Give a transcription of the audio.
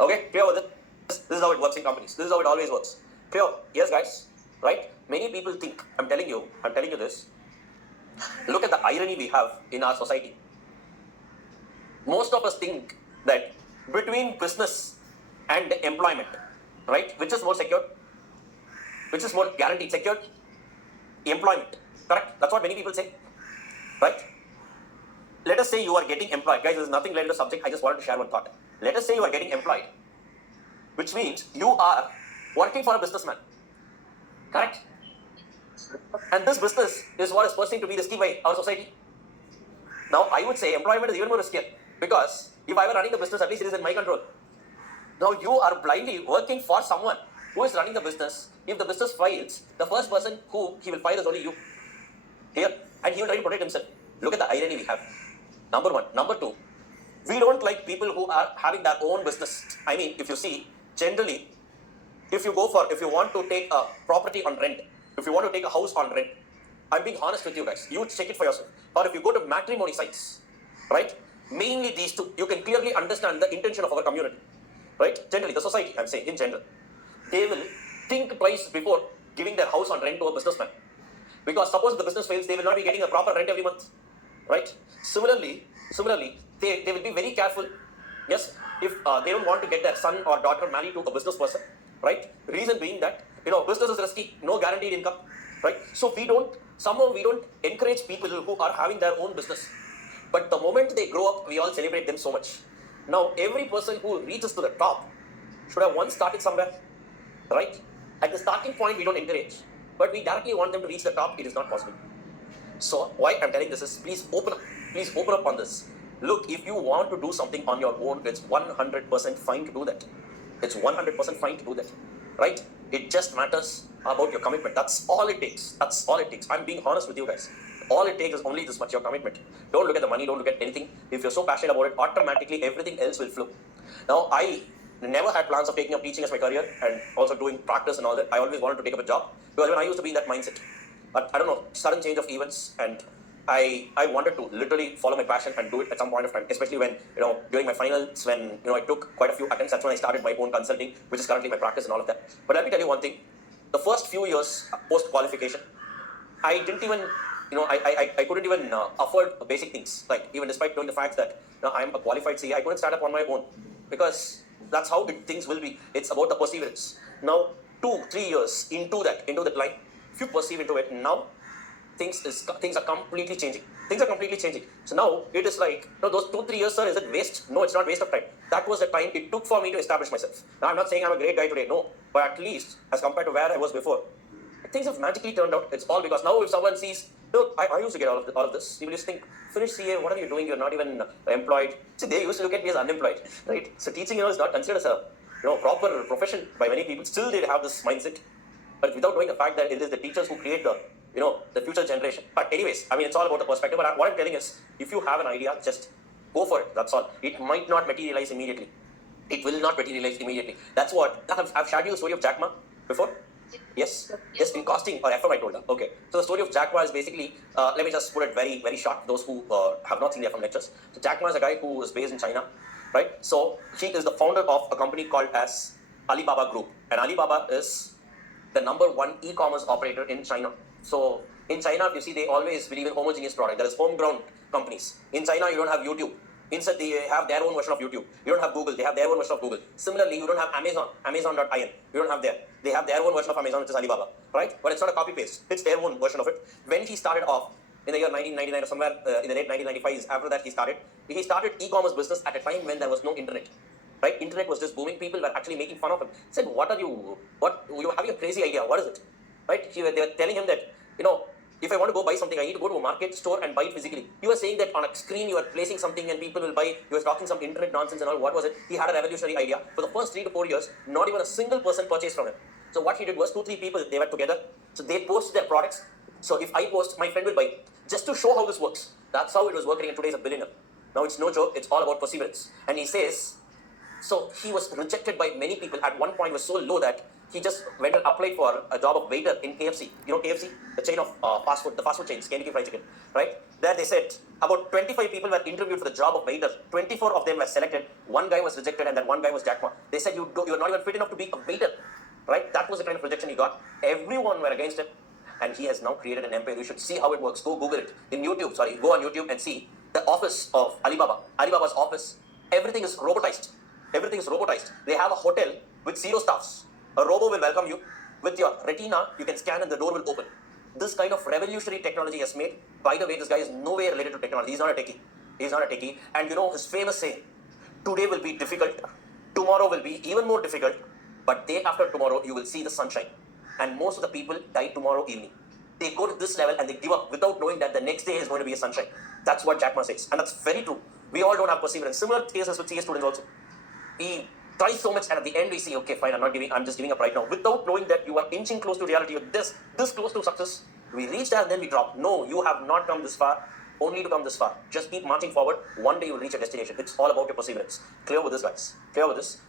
Okay, clear with this? This is how it works in companies. This is how it always works. Clear? Yes, guys. Right? Many people think, I'm telling you this. Look at the irony we have in our society. Most of us think that between business and employment, right, which is more secure, which is more guaranteed secured? Employment. Correct? That's what many people say. Right? Let us say you are getting employed. Guys, there's nothing related to the subject. I just wanted to share one thought. Let us say you are getting employed, which means you are working for a businessman. Correct? And this business is what is perceived to be risky by our society. Now, I would say employment is even more riskier because if I were running the business, at least it is in my control. Now, you are blindly working for someone who is running the business. If the business fails, the first person who he will fire is only you. Here. And he will try to protect himself. Look at the irony we have. Number one. Number two, we don't like people who are having their own business. I mean, if you see, generally, if you want to take a property on rent, if you want to take a house on rent, I'm being honest with you guys. You check it for yourself. Or if you go to matrimony sites, right? Mainly these two, you can clearly understand the intention of our community, right? Generally, the society, I'm saying, in general, they will think twice before giving their house on rent to a businessman. Because suppose the business fails, they will not be getting a proper rent every month, right? Similarly, they will be very careful. Yes, if they don't want to get their son or daughter married to a business person, right? Reason being that, business is risky, no guaranteed income, right? So somehow we don't encourage people who are having their own business. But the moment they grow up, we all celebrate them so much. Now, every person who reaches to the top should have once started somewhere, right? At the starting point, we don't encourage, but we directly want them to reach the top. It is not possible. So why I'm telling this is, please open up on this. Look, if you want to do something on your own, it's 100% fine to do that. It's 100% fine to do that, right? It just matters about your commitment. That's all it takes. I'm being honest with you guys. All it takes is only this much, your commitment. Don't look at the money, don't look at anything. If you're so passionate about it, automatically everything else will flow. Now, I never had plans of taking up teaching as my career and also doing practice and all that. I always wanted to take up a job because when I used to be in that mindset. But I don't know, sudden change of events, and I wanted to literally follow my passion and do it at some point of time, especially when, during my finals, when, I took quite a few attempts. That's when I started my own consulting, which is currently my practice and all of that. But let me tell you one thing. The first few years post-qualification, I didn't even, I couldn't even afford basic things. Like, even despite knowing the fact that I'm a qualified CA, I couldn't start up on my own because that's how things will be. It's about the perseverance. Now, 2-3 years into that line, if you perceive into it, now things are completely changing. So now it is like, those 2-3 years, sir, is it waste? No, it's not waste of time. That was the time it took for me to establish myself. Now, I'm not saying I'm a great guy today, no, but at least as compared to where I was before, things have magically turned out. It's all because now if someone sees, I used to get all of this. People just think, finish CA, what are you doing? You're not even employed. See, they used to look at me as unemployed, right? So teaching, is not considered as a, proper profession by many people. Still, they have this mindset, but without knowing the fact that it is the teachers who create the future generation. But anyways, I mean, it's all about the perspective. But what I'm telling is, if you have an idea, just go for it. That's all. It might not materialize immediately. It will not materialize immediately. That's what I've shared you the story of Jack Ma before. Yes, in costing or FM I told her. Okay, so the story of Jack Ma is basically, let me just put it very, very short, those who have not seen the FM lectures. So Jack Ma is a guy who is based in China, right? So he is the founder of a company called as Alibaba Group, and Alibaba is the number one e-commerce operator in China. So in China, you see, they always believe in homogeneous product. There is homegrown companies. In China, you don't have YouTube. Instead, they have their own version of YouTube. You don't have Google. They have their own version of Google. Similarly, you don't have Amazon, Amazon.in. You don't have there. They have their own version of Amazon, which is Alibaba, right? But it's not a copy-paste. It's their own version of it. When he started off in the year 1999 or somewhere in the late 1995s, after that he started e-commerce business at a time when there was no internet. Right? Internet was just booming. People were actually making fun of him. Said, you were having a crazy idea. What is it? Right? They were telling him that, if I want to go buy something, I need to go to a market store and buy it physically. You were saying that on a screen you are placing something and people will buy. You were talking some internet nonsense and all. What was it? He had a revolutionary idea. For the first 3 to 4 years, not even a single person purchased from him. So what he did was 2-3 people, they were together. So they post their products. So if I post, my friend will buy. Just to show how this works. That's how it was working, and today he's a billionaire. Now it's no joke. It's all about perseverance. And he says, so he was rejected by many people. At one point, was so low that he just went and applied for a job of waiter in KFC. You know KFC, the chain of the fast food chains, Kentucky Fried Chicken, right? There they said about 25 people were interviewed for the job of waiter. 24 of them were selected. One guy was rejected, and then one guy was Jack Ma. They said you're not even fit enough to be a waiter, right? That was the kind of rejection he got. Everyone were against him, and he has now created an empire. You should see how it works. Go Google it in YouTube. Sorry, go on YouTube and see the office of Alibaba. Alibaba's office. Everything is robotized. Everything is robotized. They have a hotel with 0 staffs. A robo will welcome you. With your retina, you can scan and the door will open. This kind of revolutionary technology has made. By the way, this guy is nowhere related to technology. He's not a techie. He's not a techie. And you know his famous saying, today will be difficult. Tomorrow will be even more difficult. But day after tomorrow, you will see the sunshine. And most of the people die tomorrow evening. They go to this level and they give up without knowing that the next day is going to be a sunshine. That's what Jack Ma says. And that's very true. We all don't have perseverance. Similar cases with CA students also. He tries so much, and at the end we see, okay, fine, I'm just giving up right now, without knowing that you are inching close to reality. With this close to success. We reach there and then we drop. No, you have not come this far, only to come this far. Just keep marching forward. One day you will reach a destination. It's all about your perseverance. Clear with this, guys? Clear with this?